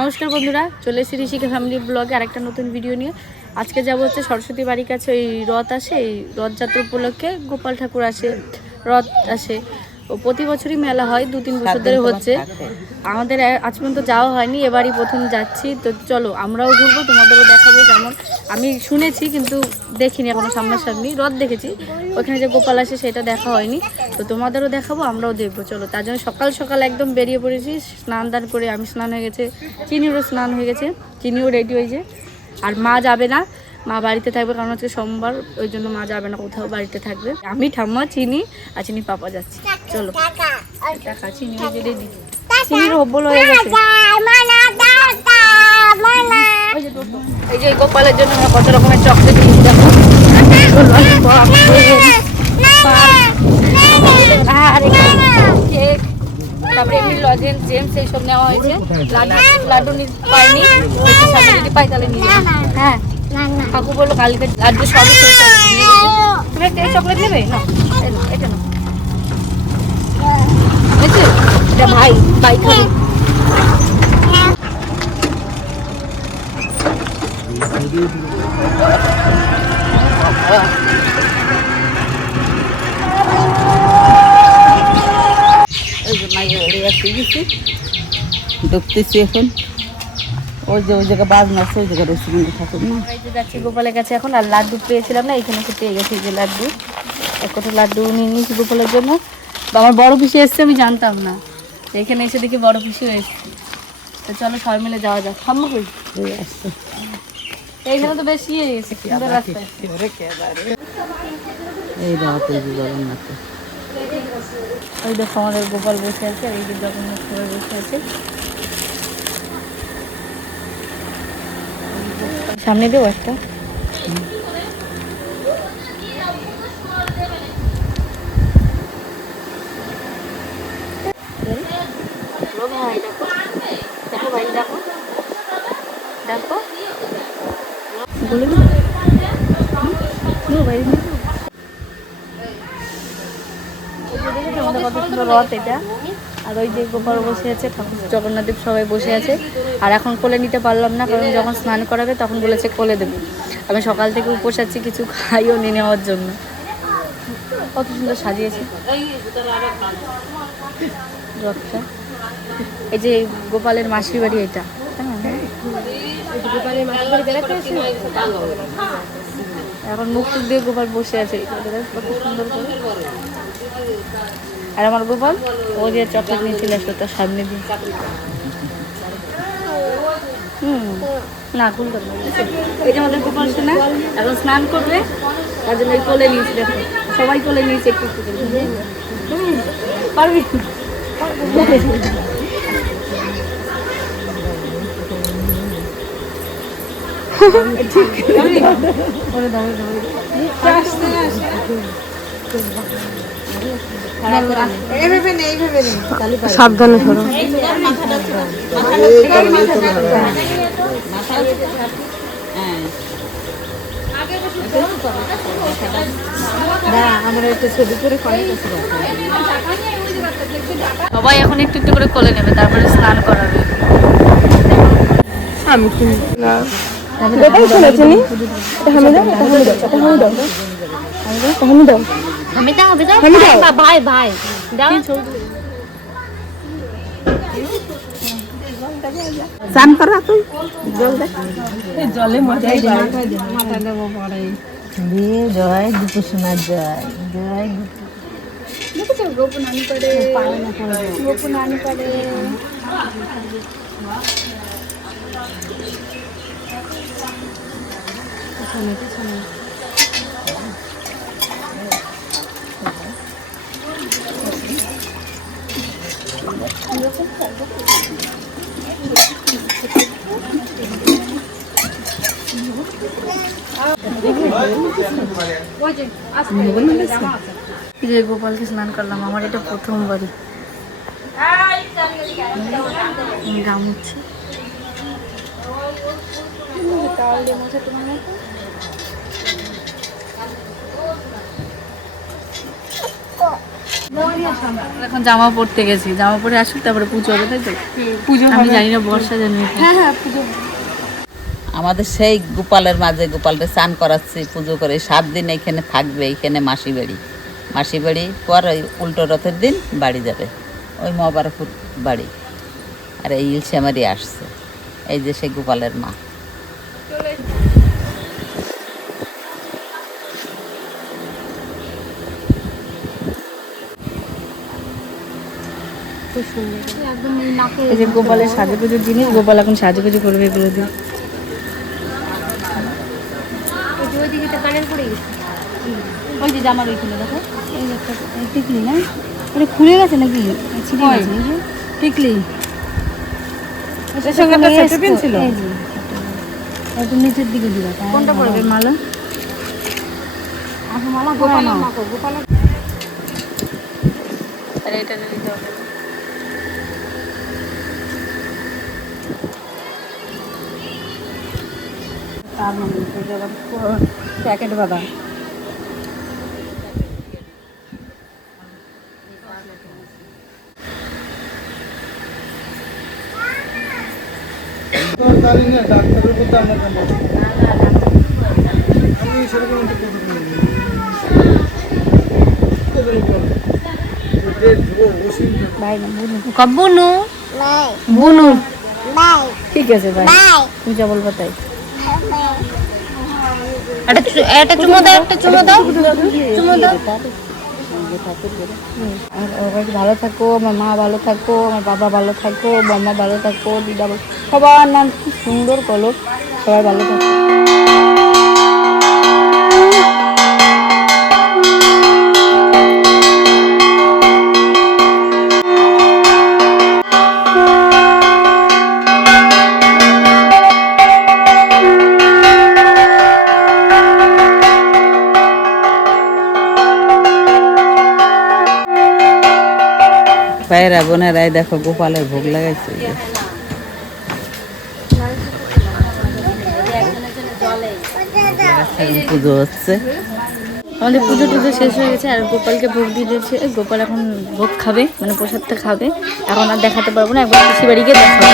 নমস্কার বন্ধুরা, চলে এসেছি ঋষিকা ফ্যামিলি ব্লগে আরেকটা নতুন ভিডিও নিয়ে। আজকে যাব হচ্ছে সরস্বতী বাড়ির কাছে, ওই রথ আসে, এই রথযাত্রা উপলক্ষে গোপাল ঠাকুর আসে, রথ আসে। ও প্রতি বছরই মেলা হয় দু তিন বছর ধরে হচ্ছে। আমাদের আজ পর্যন্ত যাওয়া হয়নি এবারই প্রথম যাচ্ছি। তো চলো আমরাও ঘুরবো তোমাদেরও দেখাবো যেমন আমি শুনেছি কিন্তু দেখিনি এখনও সামনাসামনি রথ দেখেছি। ওখানে যে গোপাল আসে সেটা দেখা হয়নি। তো তোমাদেরও দেখাবো আমরাও দেখব। চলো তার জন্য সকাল সকাল একদম বেরিয়ে পড়েছি। স্নান দান করে আমি স্নান হয়ে গেছে চিনিরও স্নান হয়ে গেছে চিনিও রেডি হয়েছে। আর মা যাবে না। মা বাড়িতে থাকবে, কারণ হচ্ছে সোমবার, ওই জন্য মা যাবে না কোথাও, বাড়িতে থাকবে। আমি ঠাম্মা, চিনি আর চিনি পাপা যাচ্ছি। চলো। দেখা, চিনি ওই যে চিনির হব্বল হয়ে গেছে। এই যে গোপালের জন্য আমরা কত রকমের চকলেট নিয়েছি দেখো। আর কেক তারপরে এমনি লজেন্স জেমস এইসব নেওয়া হয়েছে। লাড্ডু লাড্ডু পাইনি। যদি পাই তাহলে নিয়ে হ্যাঁ। কাকু বলল কালকে লাড্ডু সবই শেষ হয়ে গেছে, চকলেট নেবে? না এটা না এটা ভাই ভাই খাবে। গেছি ঢুকতেছি এখন। ওই যে ওই জায়গায় বাজনা আছে ওই জায়গায় রসিগুলো ঠাকুর। না যে যাচ্ছি গোপালের কাছে এখন আর লাড্ডু পেয়েছিলাম না এখানে এসে পেয়ে গেছি যে লাড্ডু। এক কটা লাড্ডু নিয়ে নিয়েছি গোপালের জন্য। আমার বড় পিসি এসছে আমি জানতাম না। এখানে এসে দেখি বড় পিসিও এসছে। তো চলো সবাই মিলে যাওয়া যাক। সম্ভব এই আসছে। এইখানে তো বেশি ইয়ে গেছে সুন্দর এই রাত এই ওই দেখো আমাদের গোপাল বসে আছে এই যে জগন্নাথ বসে আছে। সামনে দেবো একটা। ভাই দেখো। দেখো ভাই দেখো। দেখো বলে ভাই রথ এটা? আর ওই যে গোপাল বসে আছে, ঠাকুর, জগন্নাথদেব সবাই বসে আছে। আর এখন কোলে নিতে পারলাম না, কারণ যখন স্নান করাবে তখন বলেছে কোলে দেবে। আমি সকাল থেকে উপোস আছি, কিছু খাইও নিয়ে নেওয়ার জন্য। কত সুন্দর সাজিয়েছে। রথটা। এই যে গোপালের মাসির বাড়ি এটা এখন মুখ দিয়ে গোপাল বসে আছে। কত সুন্দর আর আমার গোপাল? ও যে চকলেট নিয়েছিল একটা তার সামনে দিয়ে। হুম। না ভুল করব এই যে আমাদের গোপাল শোনা এখন স্নান করবে তার জন্য কোলে নিয়েছি দেখো। সবাই কোলে নিয়েছে একটু একটু করে। পারবি? সাবধানে সরো হ্যাঁ সবাই এখন একটু একটু করে কোলে নেবে তারপরে স্নান করাবে আমি এটা হামি দাও এটা হামি দাও এটা হামি দাও এটা হামি দাও আমি তো হবে আমি দাও। ভাই ভাই দাও চান করা তুই জলে মজাই যায় দিয়ে জয় দুটো সোনার জয় জয় গোপনানি করে গোপনানি করে এই যে গোপালকে স্নান করলাম আমার এটা প্রথম বাড়ি। গাম এখন জামা পরতে গেছি। জামা পরে আসুক তারপরে পুজো হবে তাই তো? পুজো আমি জানি না বর্ষা জানি হ্যাঁ হ্যাঁ পুজো আমাদের সেই গোপালের মাঝে গোপালটা স্নান করাচ্ছি পুজো করে। সাত দিন এখানে থাকবে এইখানে মাসি বাড়ি। মাসি বাড়ি পর ওই উল্টো রথের দিন বাড়ি যাবে। ওই মহাবারপুর বাড়ি। আর এই ইলশামারি আসছে। এই যে সেই গোপালের মা। এই যে গোপালের সাজুগুজুর জিনিস গোপাল এখন সাজুগুজু করবে এগুলো দিয়ে ওই যে জামার ওইখানে দেখো। টিকলি না? ওটা খুলে গেছে নাকি? ছিঁড়ে গেছে টিকলি। নিচের দিকে দিবা কোনটা পড়বে মালা? মালা গোপাল আরে এটা দিতে তার মানে প্যাকেট ডাক্তারের মধ্যে আমরা আমি সেরকম বলি বুনু। ঠিক আছে ভাই। যা বলব তাই। একটা দাও সবাই ভালো থাকো, আমার মা ভালো থাকো, আমার বাবা ভালো থাকো মামা ভালো থাকো, দিদা ভালো সবার নাম খুব সুন্দর কলক সবাই ভালো থাকো। ভাইয়েরা বোনেরাই দেখো গোপালের ভোগ লাগাইছে। পুজো হচ্ছে। আমাদের পুজো টুজো শেষ হয়ে গেছে, আর গোপালকে ভোগ দিয়ে দিয়েছে। গোপাল এখন ভোগ খাবে মানে প্রসাদটা খাবে। এখন আর দেখাতে পারব না, একবার বাড়িকে বাড়ি গিয়ে দেখাবো।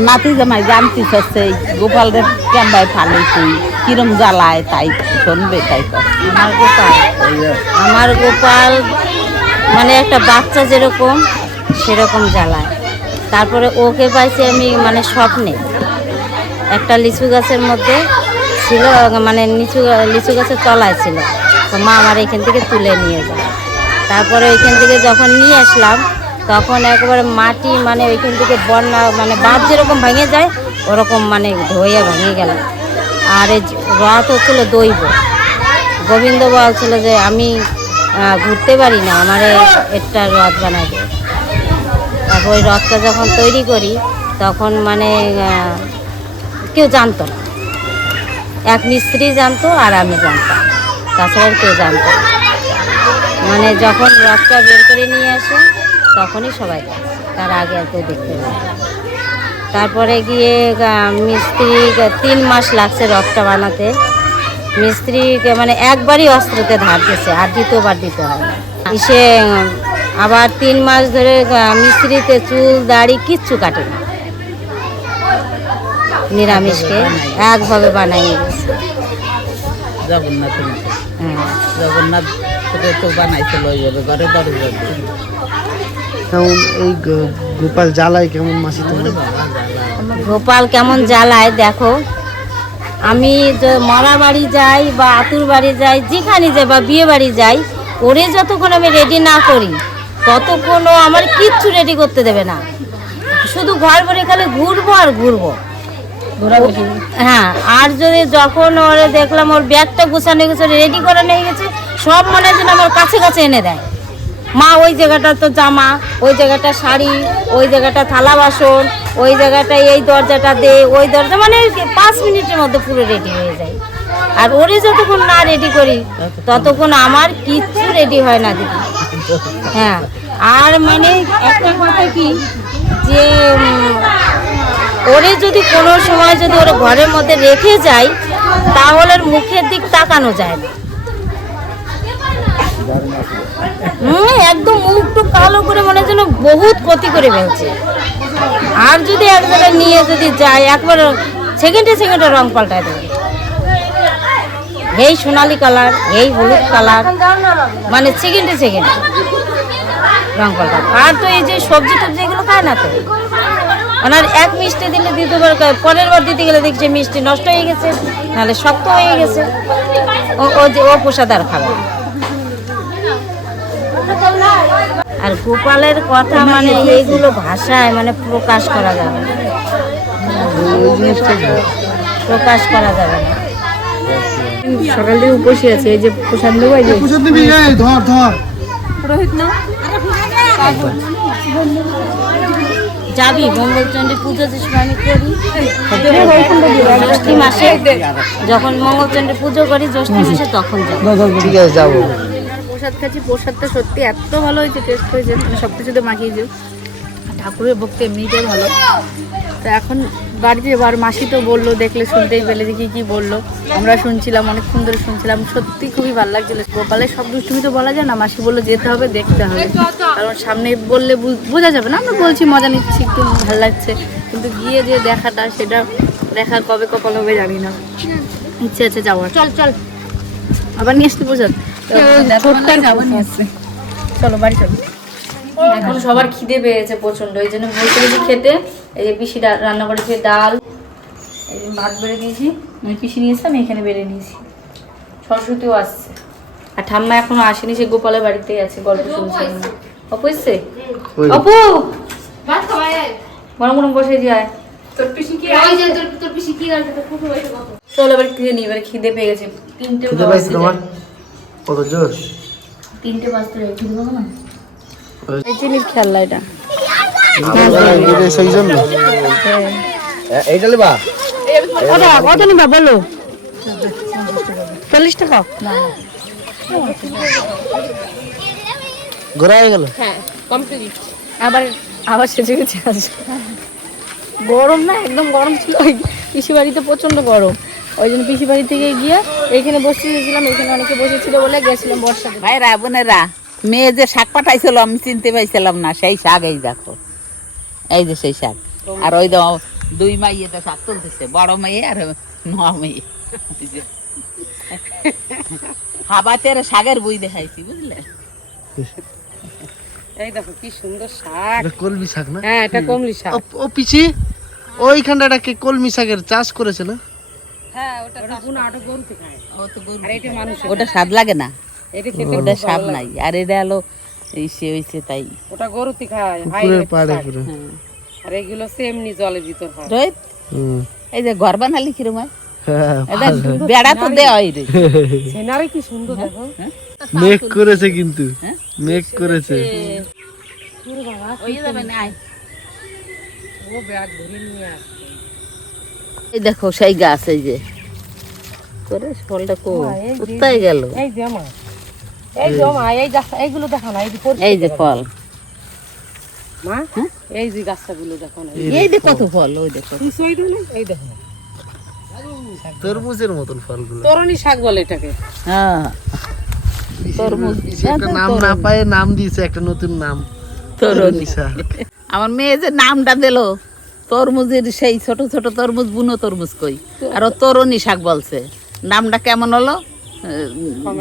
আমার নাতি জামাই জানতে চাচ্ছে গোপালের কেমবাই ফালাইছি কিরম জ্বালায় তাই শুনবে তাই। আমার গোপাল? আমার গোপাল মানে একটা বাচ্চা যেরকম সেরকম জ্বালায়। তারপরে ওকে পাইছি আমি মানে স্বপ্নে। একটা লিচু গাছের মধ্যে ছিল মানে নিচু লিচু গাছের তলায় ছিল। তো মা আমার এখান থেকে তুলে নিয়ে যায়। তারপরে এখান থেকে যখন নিয়ে আসলাম তখন একবারে মাটি মানে ওইখান থেকে বন্যা মানে বাঁধ যেরকম ভেঙে যায়, ওরকম মানে ধইয়ে ভেঙে গেল। আর এই রথ হচ্ছিল দৈব। গোবিন্দ বলছিল যে আমি ঘুরতে পারি না, আমার একটা রথ বানাই দে। তারপর ওই রথটা যখন তৈরি করি, তখন মানে কেউ জানতো না। এক মিস্ত্রি জানতো আর আমি জানতাম। তাছাড়া কেউ জানতো মানে যখন রথটা বের করে নিয়ে আসে তখনই সবাই তার আগে আর কেউ দেখতে পায়। তারপরে গিয়ে মিস্ত্রি তিন মাস লাগছে রথটা বানাতে। মিস্ত্রি মানে একবারই অস্ত্রতে ধার দিয়েছে আর দ্বিতীয়বার দিতে হয় না। সে আবার তিন মাস ধরে মিস্ত্রিতে চুল দাড়ি কিচ্ছু কাটে না। নিরামিষকে একভাবে বানাইয়ে গেছে জগন্নাথের হ্যাঁ। জগন্নাথ তো বানাইছিল ঘরে দরজা। কেমন এই গোপাল জ্বালায় কেমন মাসি তোমার? গোপাল কেমন জ্বালায় দেখো। আমি যে মারা বাড়ি যাই বা আতুর বাড়ি যাই যেখানে যাই বা বিয়ে বাড়ি যাই ওরে যতক্ষণ আমি রেডি না করি ততক্ষণ ও আমার কিচ্ছু রেডি করতে দেবে না। শুধু ঘর ভরে খালি ঘুরবো আর ঘুরবো। হ্যাঁ আর যদি যখন ওরে দেখলাম ওর ব্যাগটা গুছানো গেছে রেডি করা নিয়ে গেছে সব মনে হয় যেন আমার কাছে কাছে এনে দেয়। মা, ওই জায়গাটা তো জামা, ওই জায়গাটা শাড়ি, ওই জায়গাটা থালা বাসন, ওই জায়গাটা এই দরজাটা দে, ওই দরজা মানে পাঁচ মিনিটের মধ্যে পুরো রেডি হয়ে যায়। আর ওরে যতক্ষণ না রেডি করি, ততক্ষণ আমার কিচ্ছু রেডি হয় না, দিদি। হ্যাঁ আর মানে একটা কথা কি, যে ওরে যদি কোনো সময় যদি ওর ঘরের মধ্যে রেখে যাই তাহলে মুখের দিক তাকানো যায় না। হুম একদম মুখটু কালো করে মনে যেন বহুত ক্ষতি করে ফেলছে আর যদি এক জায়গায় নিয়ে যদি যায়, একবার সেকেন্ডে সেকেন্ডে রং পাল্টায় দেবে এই সোনালি কালার, এই হলুদ কালার মানে সেকেন্ডে সেকেন্ডে রং পাল্টায় আর তো এই যে সবজি টবজি এগুলো খায় না তো ওনার এক মিষ্টি দিলে দ্বিতীয়বার। পরের বার দিতে গেলে দেখছি মিষ্টি নষ্ট হয়ে গেছে, নাহলে শক্ত হয়ে গেছে ও ও যে ও প্রসাদ আর খাবে। আর গোপালের কথা মানে এইগুলো ভাষায় মানে প্রকাশ করা যাবে না? প্রকাশ করা যাবে না। সকাল থেকে উপসে আছে এই যে প্রসাদ নেব এই যে প্রসাদ নিবি এই ধর ধর। যাবি মঙ্গলচণ্ডী পুজো যে আমি করি। জ্যৈষ্ঠী মাসে যখন মঙ্গলচণ্ডী পুজো করি জ্যৈষ্ঠী মাসে তখন যাব। ঠিক আছে যাব। প্রসাদ খাচ্ছি প্রসাদটা সত্যি এত ভালো হয়েছে টেস্ট হয়েছে মানে সব কিছুতে মাখিয়েছে ঠাকুরের ভক্তি এমনিতেই ভালো। তো এখন বাড়িতে এবার মাসি তো বলল দেখলে শুনতেই পেলে দেখি কি বলল। আমরা শুনছিলাম অনেক ধরে শুনছিলাম সত্যি খুবই ভালো লাগছিল। গোপালের সব দুষ্টুমি তো বলা যায় না মাসি বলল যেতে হবে দেখতে হবে। কারণ সামনে বললে বোঝা যাবে না আমরা বলছি মজা নিচ্ছি একটু ভালো লাগছে। কিন্তু গিয়ে যে দেখাটা সেটা দেখা কবে কপাল হবে জানি না। ইচ্ছে আছে যাওয়ার। চল চল। আবার নিয়ে আসতে প্রসাদ? ছোট্ট চলো বাড়ি চলো। এখন সবার খিদে পেয়েছে প্রচণ্ড এই জন্য বসে গেছি খেতে। এই যে পিসি রান্না করেছে ডাল এই ভাত বেড়ে দিয়েছি আমি পিসি নিয়েছি আমি এখানে বেড়ে নিয়েছি। সরস্বতীও আসছে। আর ঠাম্মা এখনও আসেনি সে গোপালের বাড়িতেই আছে গল্প শুনছে। অপু এসছে। অপু গরম গরম বসে যায় চলো এবার খেয়ে নি এবার খিদে পেয়ে গেছে। তিনটে খিদে কত জোর? তিনটে বাজতে রেখে দেবো না? এই চিনির খেলনা এটা। সেই জন্য। এইটা লিবা কত কত নিবা বলো। চল্লিশ টাকা? না। ঘোরা হয়ে গেল? আবার আবার সেজে গেছে গরম না একদম গরম ছিল। পিসি বাড়িতে প্রচণ্ড গরম। ওই জন্য পিসি বাড়ি থেকে গিয়ে এখানে বসতে গেছিলাম এখানে অনেকে বসেছিল বলে গেছিলাম বর্ষা ভাইরা বোনেরা মেয়ে যে শাক পাঠাইছিল আমি চিনতে পাইছিলাম না সেই শাক এই দেখো। এই যে সেই শাক। আর ওই দাও দুই মাইয়ে তো শাক তুলতেছে বড় মেয়ে আর নোয়া মেয়ে। হাবাতের শাকের বই দেখাইছি বুঝলে? এই দেখো কি সুন্দর শাক। কলমি শাক না? হ্যাঁ এটা কলমি শাক। ও- পিছি ওইখানটাকে কলমি শাকের চাষ করেছে না ওটা গুনা ওটা গরুতে খায় আর এটা মানুষ ওটা স্বাদ লাগে না? ওটা স্বাদ নাই। আর এটা হলো তাই। ওটা গরুতে খায় পাড়ে পুরো আর এগুলো সেমনি জলের ভিতর হয়। এই যে ঘর বানালি কিরম হয়? হ্যাঁ, বেড়া তো দেওয়া হয় রে। সেনারে কি সুন্দর দেখো। মেঘ করেছে কিন্তু। মেঘ করেছে। ওই যাবে না আয়। ও ব্যাগ ধরে নিয়ে আস এই দেখো সেই গাছ এই যে। করে ফলটা কো। উত্তাই গেল? এই যে আমার এই যে মা এই গাছ এইগুলো দেখো না এই যে এই যে ফল। মা এই যে গাছগুলো দেখো না এই যে কত ফল ওই দেখো। কিছুই দিলে এই দেখো তরমুজের মতন ফলগুলো। তরুণী শাক বলে এটাকে। হ্যাঁ। তরমুজ একটা নাম না পায়ে নাম দিয়েছে একটা নতুন নাম। তরুণী শাক। আমার মেয়ে যে নামটা দিল তরমুজের সেই ছোট ছোট তরমুজ বুনো তরমুজ কই? আর ও তরুণী শাক বলছে। নামটা কেমন হলো?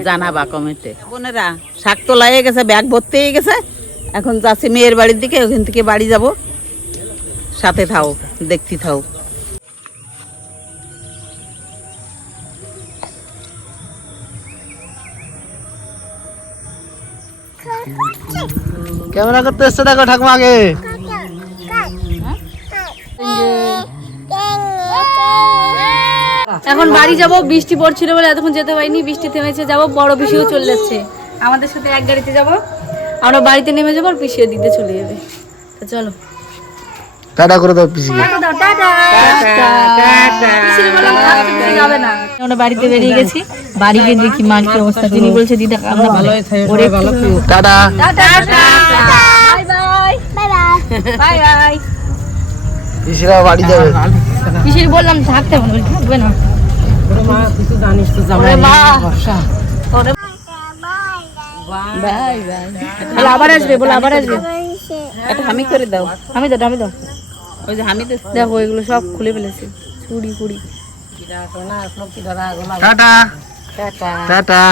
জানাবা কমেন্টে। বোনেরা শাক তোলা হয়ে গেছে ব্যাগ ভর্তি হয়ে গেছে। এখন যাচ্ছি মেয়ের বাড়ির দিকে ওখান থেকে বাড়ি যাব। সাথে থাও দেখতে থাও। ক্যামেরা করতে এসছে দেখো ঠাকুমা আগে এখন বাড়ি যাব বৃষ্টি পড়ছিল বলে এতক্ষণ যেতে পারিনি বৃষ্টি থেমেছে যাব বড় পিসিও চলে যাচ্ছে। আমাদের সাথে এক গাড়িতে যাব। আমরা বাড়িতে নেমে যাব আর পিসিও দিতে চলে যাবে। তো চলো। টাটা করে দাও পিসিকে আমরা বাড়িতে বেরিয়ে গেছি। বাড়ি গিয়ে দেখি মার কি অবস্থা? তিনি বলছে দিদা আমরা ভালো। ওরে একটু tata. Bye bye. Bye bye. Bye পিসিরা বাড়ি যাবে। পিসির বললাম থাকতে হবে থাকবে না। মা তুই তো জানিস তো জামাই ওরে বর্ষা বাই বাই বলে আবার আসবে বলে আবার আসবে। এটা আমি করে দাও। আমি দাও আমি দাও। ওই যে আমি দেখো এগুলো সব খুলে ফেলেছে। চুড়ি ফুড়ি টাটা। টাটা।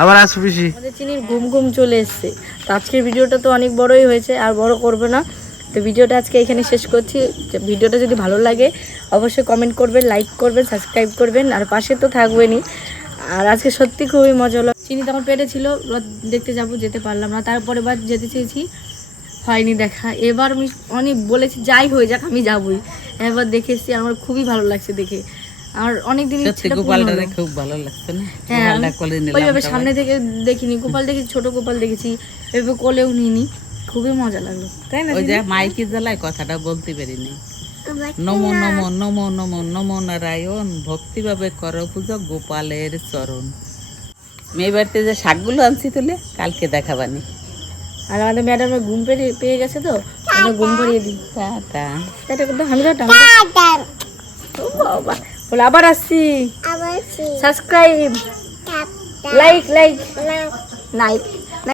আবার আসো পিসি। আমাদের চিনির ঘুম ঘুম চলে এসছে। আজকের ভিডিওটা তো অনেক বড়ই হয়েছে আর বড় করবে না। তো ভিডিওটা আজকে এখানে শেষ করছি। ভিডিওটা যদি ভালো লাগে অবশ্যই কমেন্ট করবেন লাইক করবেন সাবস্ক্রাইব করবেন আর পাশে তো থাকবেনই। আর আজকে সত্যি খুবই মজা হলো। চিনি তখন পেটে ছিল রথ দেখতে যাব যেতে পারলাম না। তারপরে বার যেতে চেয়েছি হয়নি দেখা। এবার আমি অনেক বলেছি যাই হয়ে যাক আমি যাবই। এবার দেখে এসেছি আমার খুবই ভালো লাগছে দেখে। আর অনেক দিন। খুব ভালো লাগছে না? হ্যাঁ ওইভাবে সামনে থেকে দেখিনি। গোপাল দেখেছি ছোট গোপাল দেখেছি এভাবে কোলেও নিইনি। খুবই মজা লাগল। তাই না ওই যে মাইকি জ্বালায় কথাটা বলতে পারিনি। নমো নমো নমো নমো নমো নারায়ণ ভক্তিভাবে কর পুজো গোপালের চরণ। মেয়ে বাড়িতে যে শাকগুলো আনছি তুলে কালকে দেখাবানি। আর আমাদের ম্যাডামের ঘুম পেয়ে পেয়ে গেছে তো আমরা ঘুম পাড়িয়ে দিই। টাটা এটা করতে আমি তো ও বাবা বলে আবার আসছি। Subscribe like like like